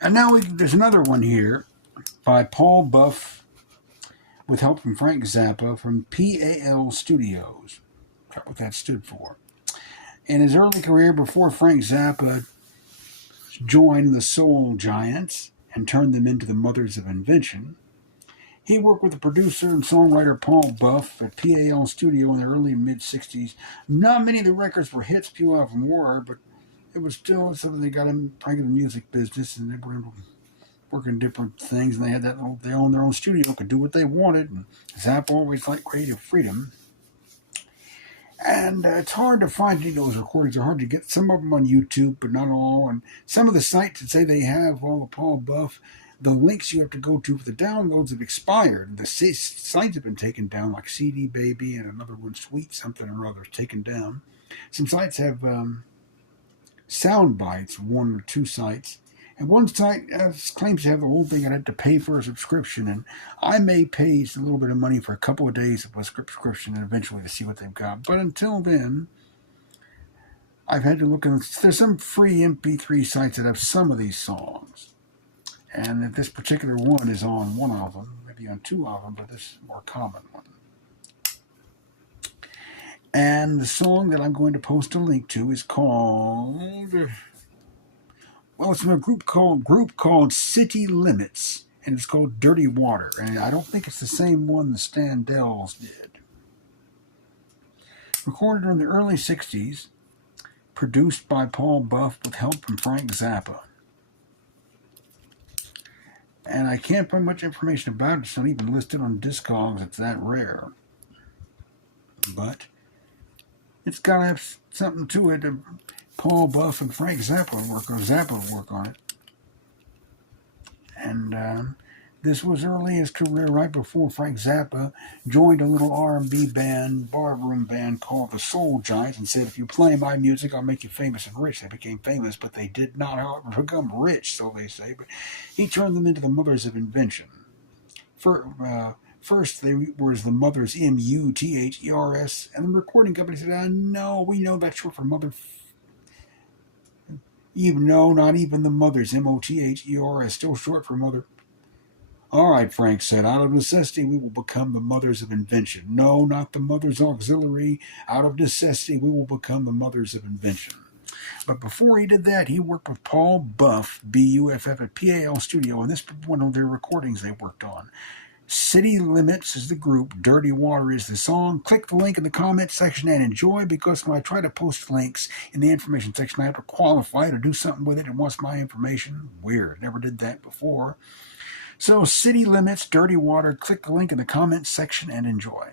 And now there's another one here by Paul Buff with help from Frank Zappa from PAL Studios. That's what that stood for. In his early career, before Frank Zappa joined the Soul Giants and turned them into the Mothers of Invention, he worked with the producer and songwriter Paul Buff at PAL Studio in the early and mid-60s. Not many of the records were hits, few of them were, but it was still something they got him into the music business, and they were working different things, and they had they owned their own studio, could do what they wanted, and Zappa always liked creative freedom. And it's hard to find those recordings. Are hard to get. Some of them on YouTube, but not all. And some of the sites that say they have all the Paul Buff, the links you have to go to for the downloads have expired. The sites have been taken down, like CD Baby and another one, Sweet something or other, is taken down. Some sites have sound bites, one or two sites. And one site claims to have the whole thing. I had to pay for a subscription, and I may pay a little bit of money for a couple of days of a subscription and eventually to see what they've got. But until then, I've had to look at. There's some free MP3 sites that have some of these songs, and this particular one is on one of them, maybe on two of them, but this is a more common one. And the song that I'm going to post a link to is called. Well, it's from a group called City Limits, and it's called Dirty Water. And I don't think it's the same one the Standells did. Recorded in the early 60s, produced by Paul Buff with help from Frank Zappa. And I can't find much information about it. It's not even listed on Discogs. It's that rare. But it's got to have something to it. Paul Buff and Frank Zappa work on it. And this was early in his career, right before Frank Zappa joined a little R&B band, barroom band called the Soul Giants, and said, if you play my music, I'll make you famous and rich. They became famous, but they did not, however, become rich, so they say. But he turned them into the Mothers of Invention. First, they was the Mothers, Muthers, and the recording company said, no, we know that's short for Mother. Even no, not even the Mothers, Mothers, still short for Mother. All right, Frank said, out of necessity, we will become the Mothers of Invention. No, not the Mothers Auxiliary. Out of necessity, we will become the Mothers of Invention. But before he did that, he worked with Paul Buff, B-U-F-F, at PAL Studio, and this was one of their recordings they worked on. City Limits is the group, Dirty Water is the song. Click the link in the comment section and enjoy, because when I try to post links in the information section, I have to qualify to do something with it. It wants my information. Weird. Never did that before. So City Limits, Dirty Water, click the link in the comment section and enjoy.